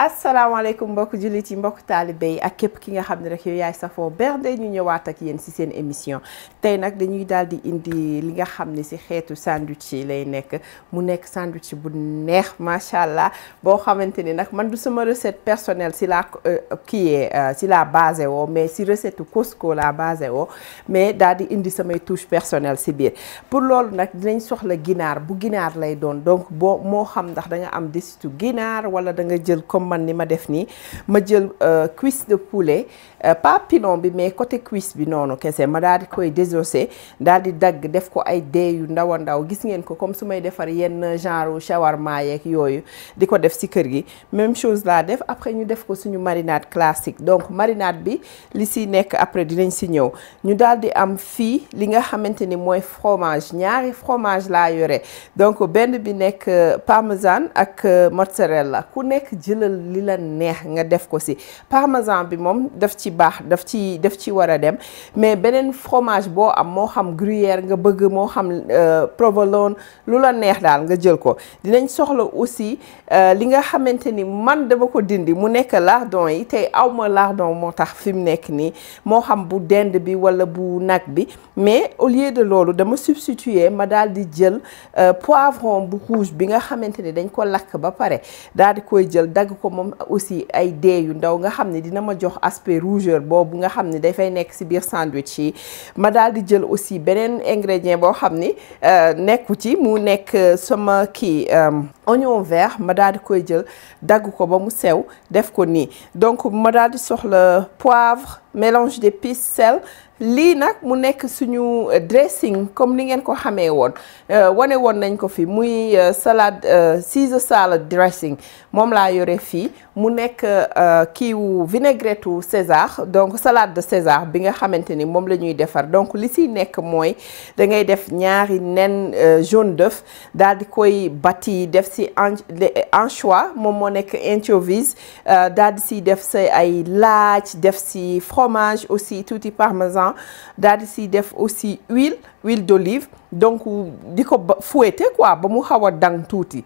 asalaamaaleykum mbokk jullit yi mbokk taalibe yi ak képp ki nga xam ne rek yow yaay safoo bernde ñu ñëwaat ak yéen ci seen émission tey nag dañuy daal di indi li nga xam ne ci xeetu sandwich yi lay nekk mu nekk sandwich bu neex macha allah boo xamante ni nag man du sama recette personnelle ci la ci la basé woo mais ci recette Costco la basé woo mais daal di indi samay touche personnelle ci biir pour loolu nag dinañ soxla ginaar bu ginaar lay doon donc boo moo xam ndax da nga am desitu ginaar wala da nga jël comme man ni ma def nii ma jël cuisse de poulet pas pilon bi mais côté cuisse bi noonu kese ma daal di koy désossé daal di dagg def ko ay dés yu ndaw a ndaw gis ngeen ko comme su may defar yenn genre shawarma yeeg yooyu di ko def ci kër gi même chose laa def après ñu def ko suñu marinade classique donc marinade bi li ci nekk après dinañ ci ñëw ñu daal di am fii li nga xamante ni mooy fromage ñaari fromage laa yore donc benn bi nekk parmesan ak mozzarella ku nekk jëlal li la neex nga def ko ci parmesan bi moom daf ci baax daf ci war a dem mais beneen fromage boo am moo xam gruyère nga bëgg moo xam provolone lu la neex daal nga jël ko dinañ soxla aussi li nga xamante ni man dama ko dindi mu nekk lardon yi tey awma lardon moo tax fi mu nekk nii moo xam bu dend bi wala bu nag bi mais au lieu de loolu dama substituer ma daal di jël poivron bu rouge bi nga xamante ni dañ ko lakk ba pare daal di koy jël dagg ko moom aussi ay dés yu ndaw nga xam ne dina ma jox aspect rougeur boobu nga xam ne dafay nekk ci biir sandwich yi ma daal di jël aussi beneen ingrédient boo xam ni nekku ci mu nekk sama kii oignon vert ma daal di koy jël dagg ko ba mu sew def ko nii donc ma daal di soxla poivre mélange d'épices sel lii nag mu nekk suñu dressing comme ni ngeen ko xamee woon wane woon nañ ko fi muy salade Caesar salad dressing moom laa yore fii mu nekk kiiwu vinaigrette u César donc salade de César bi nga xamante ni moom la ñuy defar donc li siy nekk mooy da ngay def ñaari nen jaune d'œuf daal di koy bati def si anchois moom moo nekk anchovies daal di siy def sa ay laaj def si fromage aussi tuuti parmesan daal di siy def aussi huile d'olive donc di ko fouetter quoi ba mu xaw a dang tuuti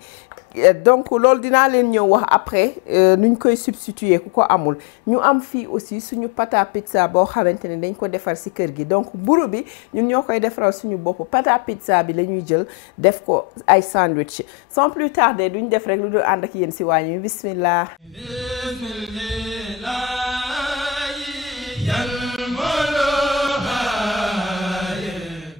donc loolu dinaa leen ñëw wax après nuñ koy substituer ku ko amul ñu am fii aussi suñu pâte à pizza boo xamante ne dañ ko defar ci kër gi donc mburu bi ñun ñoo koy defaral suñu bopp pâte à pizza bi la ñuy jël def ko ay sandwich sans plus tarder duñ def rek lu dul ànd ak yéen ci waañ wi bismillah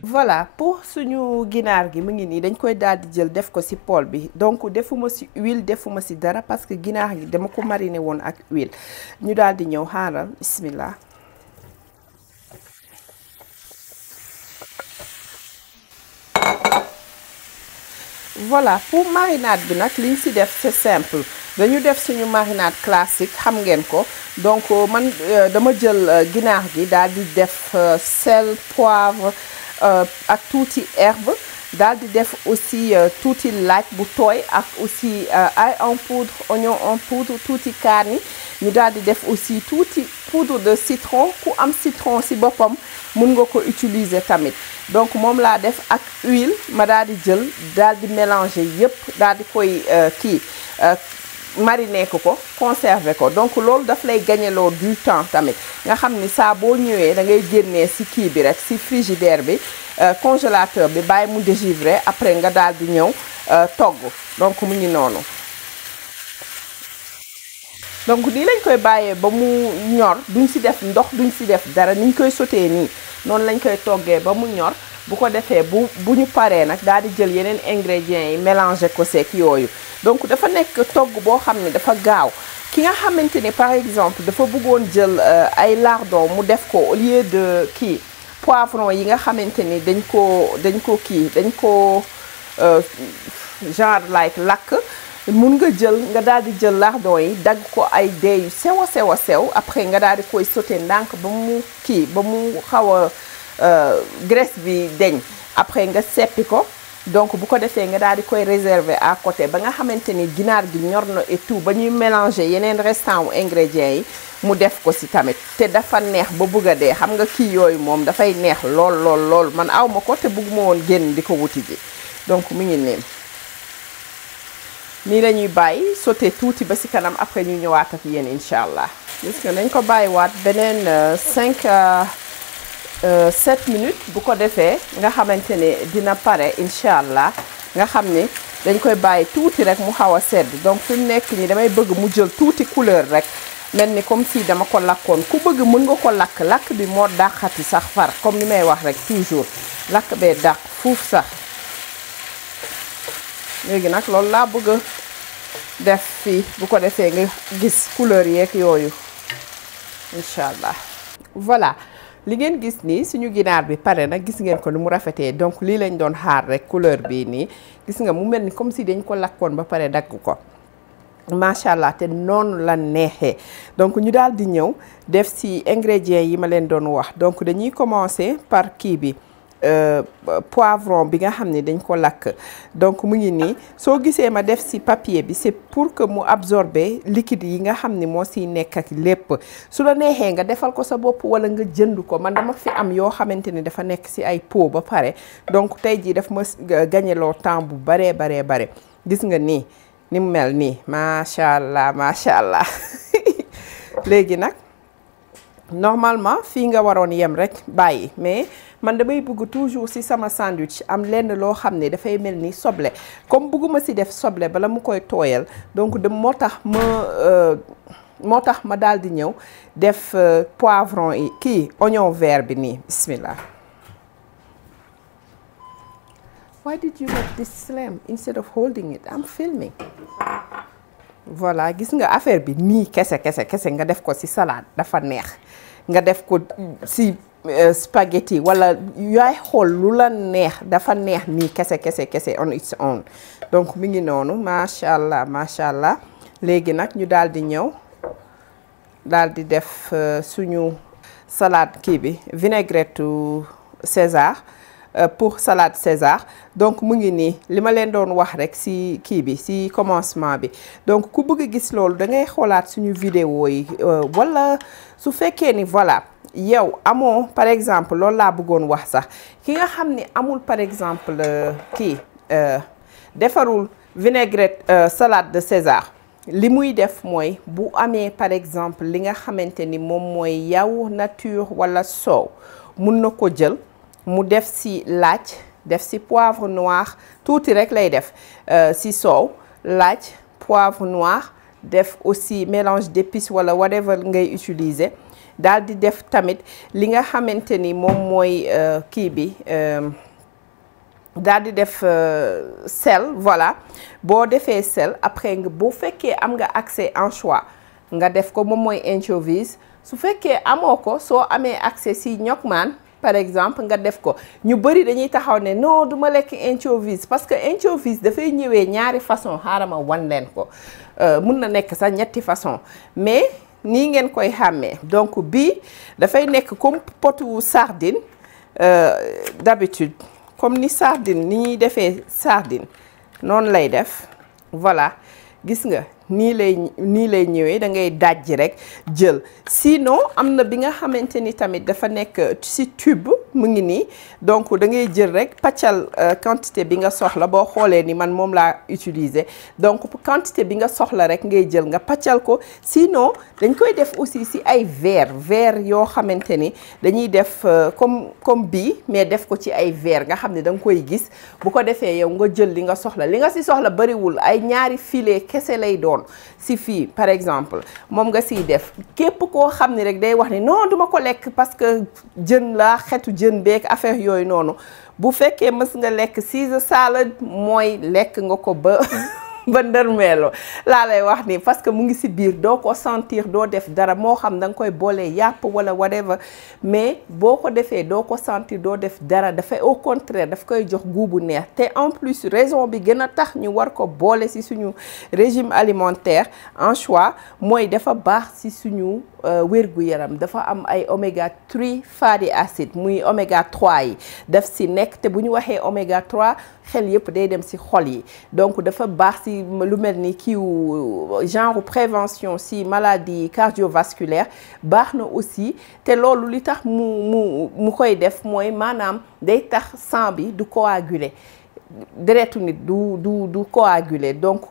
voilà pour suñu ginaar gi mu ngi nii dañ koy daal di jël def ko ci poêle bi donc defuma ci huile defuma ci dara parce que ginaar gi dama ko mariner woon ak huile ñu daal di ñëw xaaral bismillah voilà pour marinade bi nag liñ ci def c'est simple dañu def suñu marinade classique xam ngeen ko donc man dama jël ginaar gi daal di def sel poivre ak tuuti herbe daal di def aussi tuuti laaj bu tooy ak aussi ail en poudre oignon en poudre tuuti kaani ñu daal di def aussi tuuti poudre de citron ku am citron ci boppam mun nga ko utiliser tamit donc moom laa def ak huile ma daal di jël daal di mélanger yépp daal di koy mariner ko conserver ko donc loolu daf lay gagneloo du temps tamit nga xam ni saa boo ñëwee da ngay génnee ci kii bi rek ci frigidaire bi congélateur bi bàyyi mu dégivrer après nga daal di ñëw togg donc mu ngi noonu donc nii lañ koy bàyyee ba mu ñor duñ ci def ndox duñ ci def dara niñ koy sauté nii noonu lañ koy toggee ba mu ñor bu ko defee bu ñu paree nag daal di jël yeneen ingrédients yi mélanger ko seek yooyu donc dafa nekk togg boo xam ne dafa gaaw ki nga xamante ni par exemple dafa bëggoon jël ay lardon mu def ko au lieu de kii poivron yi nga xamante ni dañ ko genre like lakk mun nga jël nga daal di jël lardon yi dagg ko ay dés yu sew a sew après nga daal di koy sauté ndànk ba mu xaw a graisse bi deñ après nga seppi ko donc bu ko defee nga daal di koy réserver à côté ba nga xamante ni ginaar gi ñor na et tout ba ñuy mélanger yeneen restant wu ingrédients yi mu def ko ci tamit te dafa neex ba bëgg a dee xam nga kii yooyu moom dafay neex lool man aw ma ko te bëgguma woon génn di ko wuti ji donc mu ngi nii la ñuy bàyyi sauté tuuti ba ci kanam après ñu ñëwaat ak yéen incha allah. gis nga nañ ko bàyyiwaat beneen 5 à 7 minutes bu ko defee nga xamante ne dina pare incha allah nga xam ne dañ koy bàyyi tuuti rek mu xaw a sedd donc fi mu nekk nii damay bëgg mu jël tuuti couleur rek mel ni comme si dama ko lakkoon ku bëgg mën nga ko lakk bi moo dàqati sax far comme ni may wax rek toujours lakk bee dàq fuuf sax. léegi nag loolu laa bëgg a def fii bu ko defee nga gis couleur yeeg yooyu incha allah. voilà li ngeen gis nii suñu ginaar bi pare nag gis ngeen ko ni mu rafetee donc lii lañ doon xaar rek couleur bii nii gis nga mu mel ni comme si dañ ko lakkoon ba pare dagg ko macha allah te noonu la neexee. donc ñu daal di ñëw def ci ingrédients yi ma leen doon wax donc dañuy commencer par kii bi. poivron bi nga xam ne dañ ko lakk donc mu ngi nii soo gisee ma def ci papier bi c'est pour que mu absorber liquide yi nga xam ne moo ciy nekk ak lépp su la neexee nga defal ko sa bopp wala nga jënd ko man dama fi am yoo xamante ne dafa nekk ci ay pot ba pare donc tey jii daf ma gañeloo temps bu bare gis nga nii ni mu mel nii macha allah léegi nag normalement fii nga waroon yem rek bàyyi mais man damay bëgg toujours ci sama sandwich am lenn loo xam ne dafay mel ni soble comme bëgguma ci def soble bala mu koy tooyal donc moo tax ma daal di ñëw def poivron yi kii oignon vert bi nii bismillah. Why did you make this slam instead of holding it? I'm filming. Voilà gis nga affaire bi nii kese nga def ko ci salade dafa neex nga def ko ci spaghetti wala yaay xool lu la neex dafa neex nii kese on its own donc mi ngi noonu macha allah léegi nag ñu daal di ñëw daal di def suñu salade kii bi vinaigrette César pour salade César donc mu ngi nii li ma leen doon wax rek ci kii bi ci commencement bi donc ku bëgg a gis loolu da ngay xoolaat suñu vidéo yi wala su fekkee ni voilà yow amoo par exemple loolu laa bëggoon wax sax ki nga xam ni amul par exemple kii defarul vinaigrette salade de César li muy def mooy bu amee par exemple li nga xamante ni moom mooy yaourt nature wala soow mun na ko jël mu def ci laaj def ci poivre noir tuuti rek lay def ci soow laaj poivre noir def aussi mélange d'épices wala whatever ngay utiliser daal di def tamit li nga xamante ni moom mooy kii bi daal di def sel voilà boo defee sel après nga boo fekkee am nga accès anchois nga def ko moom mooy anchovies su fekkee amoo ko soo amee accès ci ñokmaan par exemple nga def ko ñu bari dañuy taxaw ne non du ma lekk anchovies parce que anchovies dafay ñëwee ñaari façon xaaral ma wan leen ko mun na nekk sax ñetti façon mais nii ngeen koy xàmmee donc bii dafay nekk comme potu sardine d'habitude comme ni sardine ni ñuy defee sardine noonu lay def voilà gis nga nii lay ñëwee da ngay dajji rek jël sinon am na bi nga xamante ni tamit dafa nekk ci tube mu ngi nii donc da ngay jël rek pàccal quantité bi nga soxla boo xoolee ni man moom laa utiliser donc quantité bi nga soxla rek ngay jël nga pàccal ko sinon dañ koy def aussi ci ay verre yoo xamante ni dañuy def comme bii mais def ko ci ay verre nga xam ne da nga koy gis bu ko defee yow nga jël li nga ci soxla bariwul ay ñaari filet kese lay doon si fii par exemple moom nga siy def képp koo xam ne rek day wax ni non duma ko lekk parce que jën la xetu jën beeg affaire yooyu noonu bu fekkee mës nga lekk Caesar salad mooy lekk nga ko ba ndërmeelo laa lay wax ni parce que mu ngi si biir doo ko sentir doo def dara moo xam da nga koy boole yàpp wala whatever mais boo ko defee doo ko sentir doo def dara dafay au contraire daf koy jox goût bu neex te en plus raison bi gën a tax ñu war ko boole si suñu régime alimentaire en choix mooy dafa baax si suñu wérgu yaram dafa am ay oméga 3 fatty acid muy oméga 3 yi daf si nekk te bu ñu waxee oméga 3 xel yëpp day dem si xol yi donc dafa baax si lu mel ni kiiw genre prévention si maladie cardiovasculaire baax na aussi te loolu li tax mu koy def mooy maanaam day tax sang bi du coaguler deretu nit du coaguler donc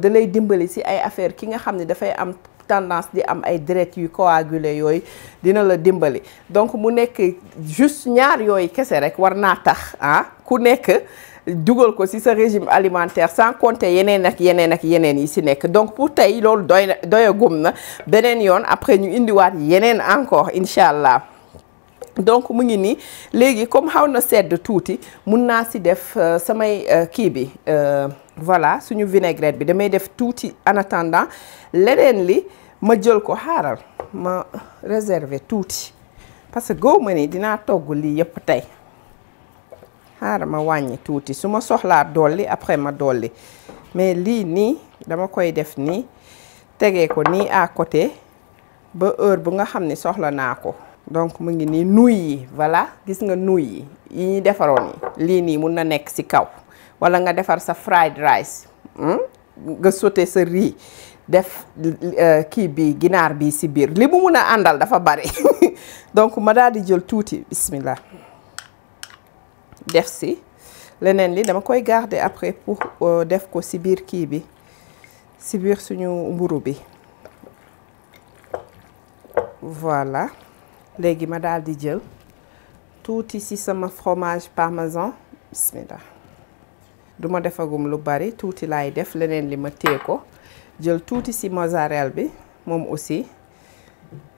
da lay dimbali si ay affaire ki nga xam ne dafay am tendance di am ay deret yu coagulé yooyu dina la dimbali donc mu nekk juste ñaar yooyu kese rek war naa tax ku nekk dugal ko ci sa régime alimentaire sans compter yeneen ak yeneen yi ci nekk donc pour tey loolu doyagum na beneen yoon après ñu indiwaat yeneen encore incha allah. donc mu ngi nii léegi comme xaw na sedd tuuti mun naa ci def samay kii bi voilà suñu vinaigrette bi damay def tuuti en attendant leneen li ma jël ko xaaral ma réserver tuuti parce que góob ma ni dinaa togg lii yëpp tey xaaral ma wàññi tuuti su ma soxlaa dolli après ma dolli mais lii nii dama koy def nii tegee ko nii à côté ba heure bu nga xam ne soxla naa ko. donc mu ngi nii nouilles yi voilà gis nga nouilles yi ñuy defaroon yi lii nii mun na nekk ci kaw walla nga defar sa fried rice nga sauté sa riz def kii bi ginaar bi ci biir li mu mun a àndal dafa bari donc ma daal di jël tuuti bismillah def ci leneen li dama koy garder après pour def ko ci biir kii bi ci biir suñu mburu bi voilà. léegi ma daal di jël tuuti ci sama fromage parmesan bismillah du ma defagum lu bari tuuti laay def leneen li ma téye ko jël tuuti ci mozzarella bi moom aussi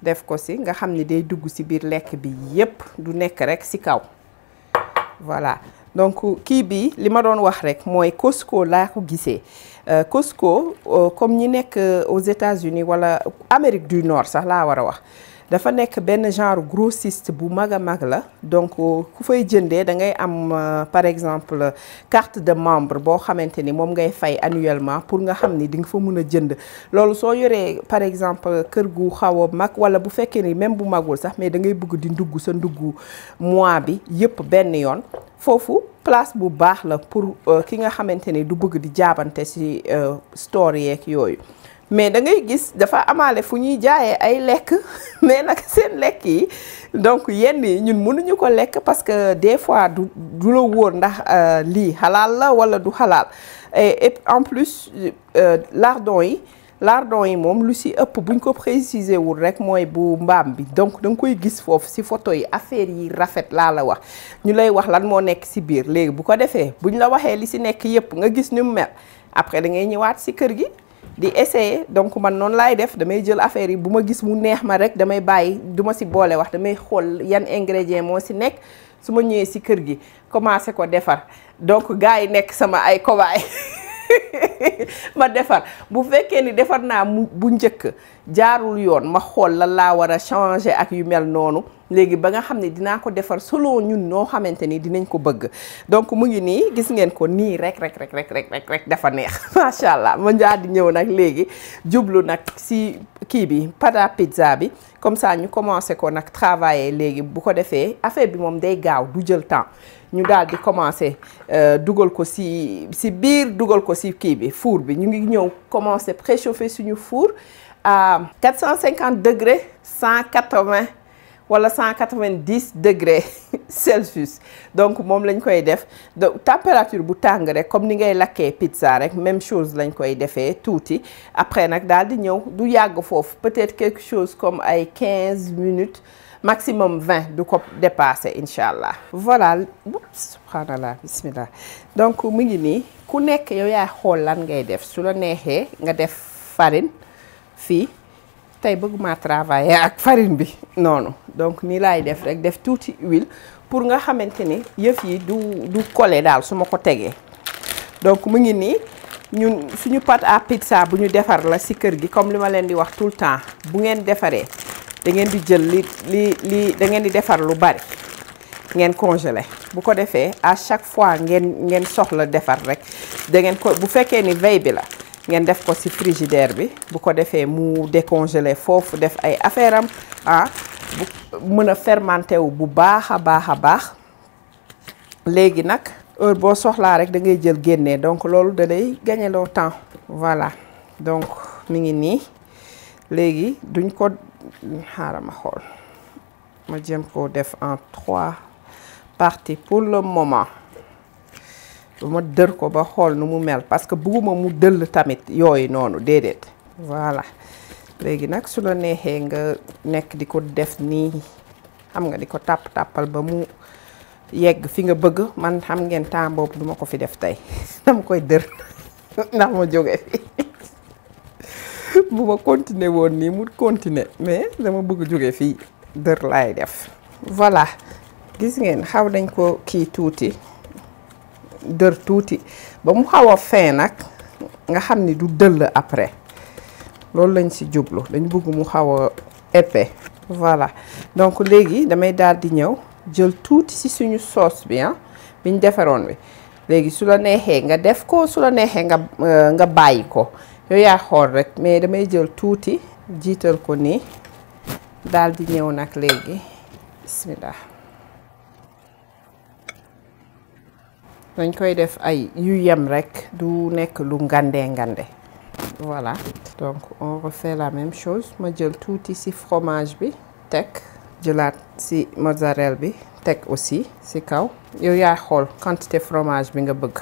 def ko ci nga xam ni day dugg ci biir lekk bi yépp du nekk rekk ci kaw voilà donc kii bi li ma doon wax rekk mooy Costco laa ko gisee Costco comme ñi nekk aux États-Unis walla Amérique du Nord sax laa war a wax dafa nekk benn genre grossiste bu mag a mag la donc ku fay jëndee da ngay am par exemple carte de membre boo xamante ni moom ngay fay annuellement pour nga xam ni di nga fa mun a jënd loolu soo yoree par exemple kër gu xaw a mag walla bu fekkee ni même bu magul sax mais da ngay bëgg di ndugg sa ndugg mois bi yépp benn yoon foofu place bu baax la pour ki nga xamante ni du bëgg di jaabante ci store yeeg yooyu. mais da ngay gis dafa amaale fu ñuy jaayee ay lekk mais nag seen lekk yi donc yenn yi ñun mënuñu ko lekk parce que des fois du la wóor ndax lii xalaal la walla du xalaal et en plus lardon yi moom lu ci ëpp buñ ko préciser wul rekk mooy bu mbaam bi donc da nga koy gis foofu ci photo yi affaire yi rafet laa la wax ñu lay wax lan moo nekk ci biir léegi bu ko defee buñ la waxee li ci nekk yépp nga gis ni mu mel après da ngay ñëwaat ci kër gi di essayer donc man noonu laay def damay jël affaire yi bu ma gis mu neex ma rek damay bàyyi du ma ci boole wax damay xool yan ingrédients moo ci nekk su ma ñëwee ci kër gi commencé ko defar donc gars yi nekk sama ay cobaye ma defar bu fekkee ni defar naa bu njëkk jaarul yoon ma xool lan laa war a changer ak yu mel noonu léegi ba nga xam ne dinaa ko defar selon ñun noo xamante ni dinañ ko bëgg donc mu ngi nii gis ngeen ko nii rek dafa neex macha allah ma daal di ñëw nag léegi jublu nag ci kii bi pâte pizza bi comme ça ñu commencé ko nag travailler léegi bu ko defee affaire bi moom day gaaw du jël temps ñu daal di commencer dugal ko ci biir dugal ko ci kii bi four bi ñu ngi ñëw commencer préchauffer suñu four à 450 degrés 180 wala 190 degrés Celsius donc moom lañ koy def donc température bu tàng rek comme ni ngay lakkee pizza rek même chose lañ koy defee tuuti après nag daal di ñëw du yàgg foofu peut-être quelque chose comme ay 15 minutes maximum 20 du ko dépasser incha allah. voilà subhanallah bismillah donc mu ngi nii ku nekk yow yaay xool lan ngay def su la neexee nga def farine fii. tey bëgguma travailler ak farine bi noonu donc nii laay def rek def tuuti huile pour nga xamante ni yëf yi du coller daal su ma ko tegee donc mu ngi nii ñun suñu pâte à pizza bu ñu defar la ci kër gi comme li ma leen di wax tout le temps bu ngeen defaree da ngeen di jël li da ngeen di defar lu bari ngeen congeler bu ko defee à chaque fois ngeen soxla defar rek da ngeen ko bu fekkee ni veille bi la ngeen def ko ci frigidaire bi bu ko defee mu décongelé foofu def ay affaire am bu mën a fermenté wu bu baax a baax léegi nag heure boo soxlaa rek da ngay jël génnee donc loolu da lay gagneloo temps voilà donc mi ngi nii léegi duñ ko xaaral ma xool ma jëm koo def en 3 parties pour le moment ma dër ko ba xool nu mu mel parce que bugguma mu dëll tamit yooyu noonu déedéet voilà léegi nag su la neexee nga nekk di ko def nii xam nga di ko tàppal ba mu yegg fi nga bëgg man xam ngeen temps boobu duma ko fi def tey dama koy dër ndax ma jóge fi bu ma continuer woon nii mu continuer mais dama bëgg jóge fii dër laay def voilà gis ngeen xaw dañ ko kii tuuti dër tuuti ba mu xaw a fin nag nga xam ni du dëll après loolu lañ ci jublu dañ bëgg mu xaw a épais voilà donc léegi damay daal di ñëw jël tuuti ci suñu sauce bi biñ defaroon bi léegi su la neexee nga def ko su la neexee nga bàyyi ko yooyu yaa xool rek mais damay jël tuuti jiital ko nii daal di ñëw nag léegi bismillah dañ koy def ay yu yem rek du nekk lu ngande voilà donc on refait la même chose ma jël tuuti ci fromage bi teg jëlaat ci mozzarella bi teg aussi ci kaw yow yaa xool quantité fromage bi nga bëgg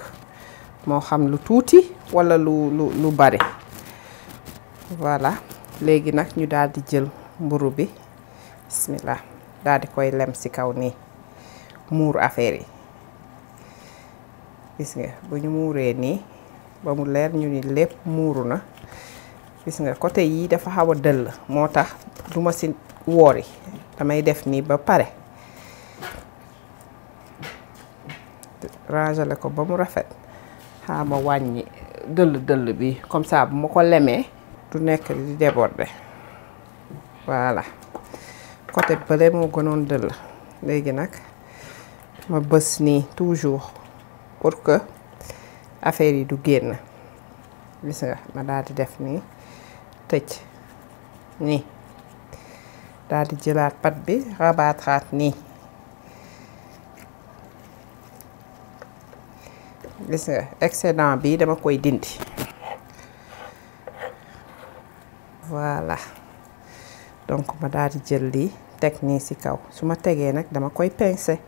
moo xam lu tuuti walla lu bari voilà léegi nag ñu daal di jël mburu bi bismillah daal di koy lem ci kaw nii muur affaire yi gis nga bu ñu muuree nii ba mu leer ñu ni lépp muuru na gis nga côté yi dafa xaw a dëll moo tax duma ci woori damay def nii ba pare rangele ko ba mu rafet xaama wàññi dëll bi comme ça bu ma ko lemee du nekk di déborder voilà côté bële moo gënoon dëll léegi nag ma bës nii toujours pour que affaire yi du génn gis nga ma daal di def nii tëj nii daal di jëlaat pat bi rabaatraat nii gis nga excédent bi dama koy dindi voilà donc ma daal di jël lii teg nii ci kaw su ma tegee nag dama koy pincer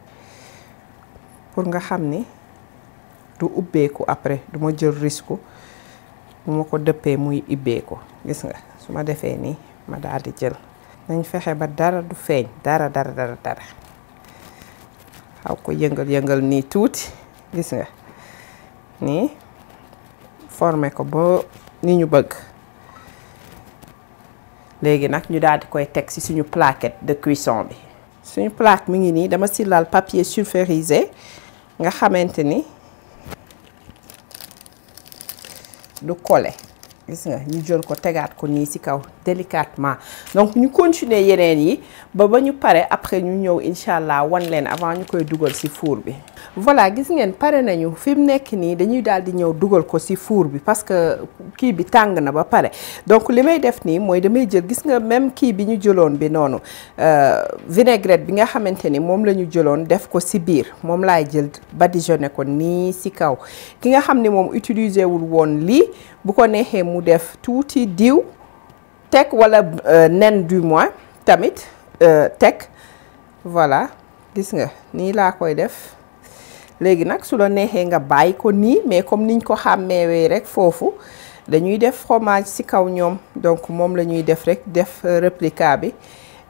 pour nga xam ni du ubbeeku après du ma jël risque bu ma ko dëppee muy ubbeeku gis nga su ma defee nii ma daal di jël nañ fexe ba dara du feeñ dara xaw ko yëngal nii tuuti gis nga nii former ko ba ni ñu bëgg léegi nag ñu daal di koy teg ci suñu plaquette de cuisson bi suñu plaque mi ngi nii dama ci lal papier sulfurisé nga xamante ni du collé gis nga ñu jël ko tegaat ko nii ci kaw délicatement donc ñu continuer yeneen yi ba ñu pare après ñu ñëw incha allah wan leen avant ñu koy dugal ci four bi voilà gis ngeen pare nañu fi mu nekk nii dañuy daal di ñëw dugal ko ci four bi parce que kii bi tàng na ba pare donc li may def nii mooy damay jël gis nga même kii bi ñu jëloon bi noonu vinaigrette bi nga xamante ni moom la ñu jëloon def ko ci biir moom laay jël badigeonné ko nii ci kaw ki nga xam ni moom utilisé wul woon lii bu ko neexee mu def tuuti diw teg walla nen du moins tamit teg voilà gis nga nii laa koy def léegi nag su la neexee nga bàyyi ko nii mais comme niñ ko xàmmeewee rek foofu dañuy def fromage ci kaw ñoom donc moom la ñuy def rek def réplica bi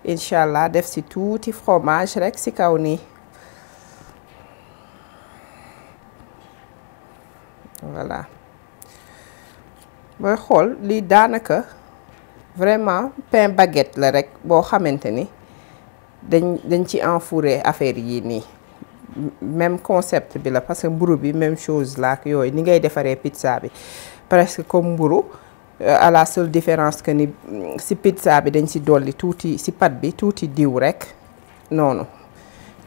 incha allah def ci tuuti fromage rek ci kaw nii voilà booy xool lii daanaka vraiment pain baguette la rek boo xamante ni dañ ci enfourrer affaire yi nii même concept bi la parce que mburu bi même chose la ak yooyu ni ngay defaree pizza bi presque comme mburu à la seule différence que ni ci pizza bi dañ ci dolli tuuti ci pat bi tuuti diw rek noonu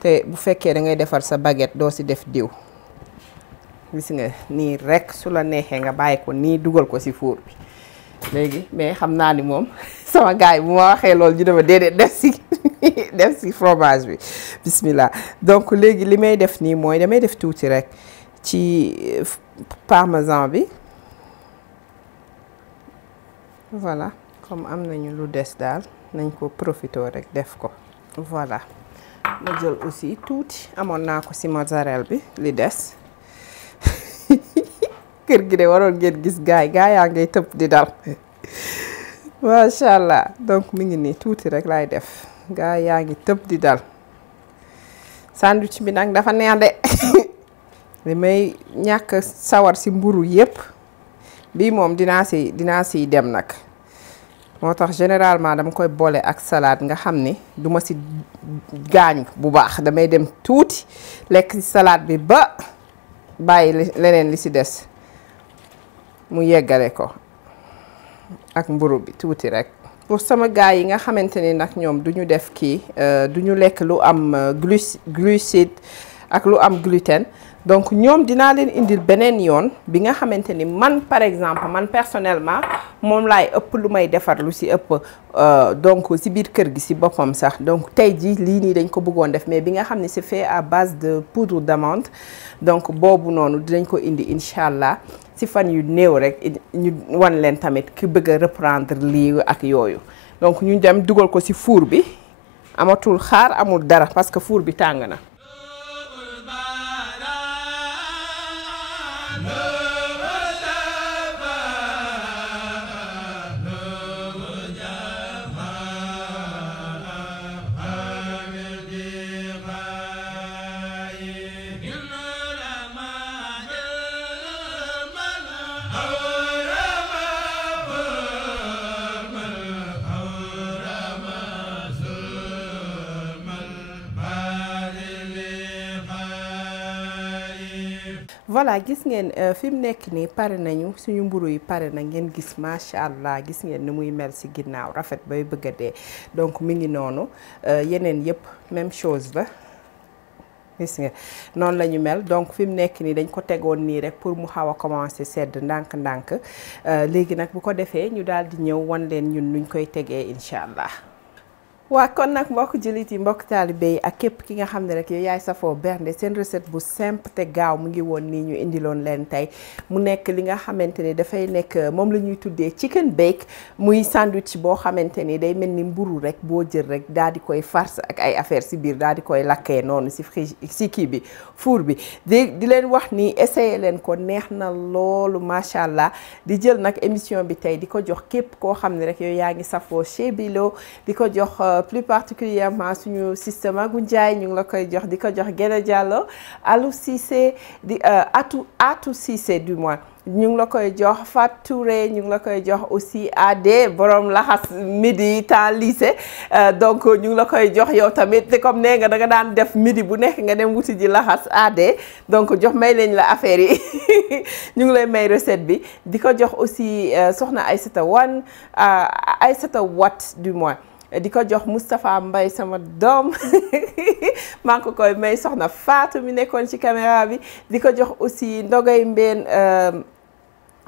te bu fekkee da ngay defar sa baguette doo ci def diw gis nga nii rek su la neexee nga bàyyi ko nii dugal ko ci four bi léegi mais xam naa ni moom sama gars yi bu ma waxee loolu ñu dama déedéet def ci fromage bi bismillah donc léegi li may def nii mooy damay def tuuti rek ci parmesan bi voilà comme am nañu lu des daal nañ ko profité rek def ko voilà ma jël aussi tuuti amoon naa ko ci mozzarella bi li des kër gi de waroon ngeen gis gaay yaa ngay tëb di dal macha allah donc mi ngi nii tuuti rek laay def gaay yaa ngi tëb di dal sandwich bi nag dafa neex de li may ñàkk sawar ci mburu yépp bii moom dinaa ci dem nag moo tax généralement dama koy boole ak salade nga xam ni duma ci gaañu bu baax damay dem tuuti lekk ci salade bi ba bàyyi leneen li ci des mu yeggale ko ak mburu bi tuuti rek pour sama gars yi nga xamante ni nag ñoom duñu def kii duñu lekk lu am glucide ak lu am gluten donc ñoom dinaa leen indil beneen yoon bi nga xamante ni man par exemple man personnellement moom laay ëpp lu may defar lu ci ëpp donc ci biir kër gi ci boppam sax donc tey jii lii nii dañ ko bëggoon def mais bi nga xam ne c'est fait à base de poudre d'amande donc boobu noonu dinañ ko indi incha allah ci fan yu néew rek ñu wan leen tamit ki bëgg a reprendre lii ak yooyu donc ñu dem dugal ko ci four bi amatul xaar amul dara parce que four bi tàng na. voilà gis ngeen fi mu nekk nii pare nañu suñu mburu yi pare na ngeen gis macha allah gis ngeen ni muy mel ci ginnaaw rafet bay bëgg a dee donc mi ngi noonu yeneen yëpp même chose ba gis nga noonu la ñu mel donc fi mu nekk nii dañ ko tegoon nii rek pour mu xaw a commencer sedd ndànk-ndànk léegi nag bu ko defee ñu daal di ñëw wan leen ñun nuñ koy tegee incha allah. waa kon nag mbokk jullit yi mbokk taalibe yi ak képp ki nga xam ne rek yow yaay safoo bernde seen recette bu simple te gaaw mu ngi woon nii ñu indiloon leen tey mu nekk li nga xamante ni dafay nekk moom la ñuy tuddee chicken bake muy sandwich boo xamante ni day mel ni mburu rek boo jël rek daal di koy farce ak ay affaire ci biir daal di koy lakkee noonu ci kii bi four bi di leen wax ni essayé leen ko neex na loolu macha allah di jël nag émission bi tey di ko jox képp koo xam ne rek yow yaa ngi safoo chez Bilo di ko jox plus particulièrement suñu système Agu Ndiaye ñu ngi la koy jox di ko jox Gene Diallo Alou Cissé di Atou Cissé du moins ñu ngi la koy jox Fat Touré ñu ngi la koy jox aussi AD borom laxas midi temps lycée donc ñu ngi la koy jox yow tamit te comme nee nga da nga daan def midi bu nekk nga dem wuti ji laxas AD donc jox may leen la affaire yi ñu ngi lay may recette bi di ko jox aussi soxna Aïssata Wan Aïssata Wat du moins di ko jox Moustapha Mbaye sama doom maa ngi ko koy may soxna Fatou mi nekkoon ci caméra bi di ko jox aussi Ndogay Mbène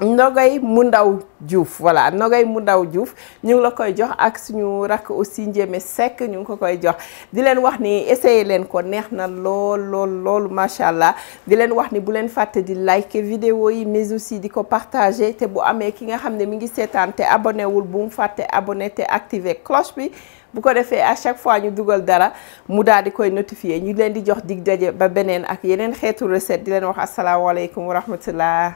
Ndogay mu ndaw Diouf voilà Ndogay mu ndaw Diouf ñu ngi la koy jox ak suñu rakk aussi Njémé Seck ñu ngi ko koy jox di leen wax ni essayé leen ko neex na loolu macha allah di leen wax ni bu leen fàtte di like vidéo yi mais aussi di ko partager te bu amee ki nga xam ne mi ngi seetaan te abonné wul bu mu fàtte abonné te activer cloche bi bu ko defee à chaque fois ñu dugal dara mu daal di koy notifier ñu leen di jox dig daje ba beneen ak yeneen xeetu recette di leen wax asalaamaaleykum wa rahmatullah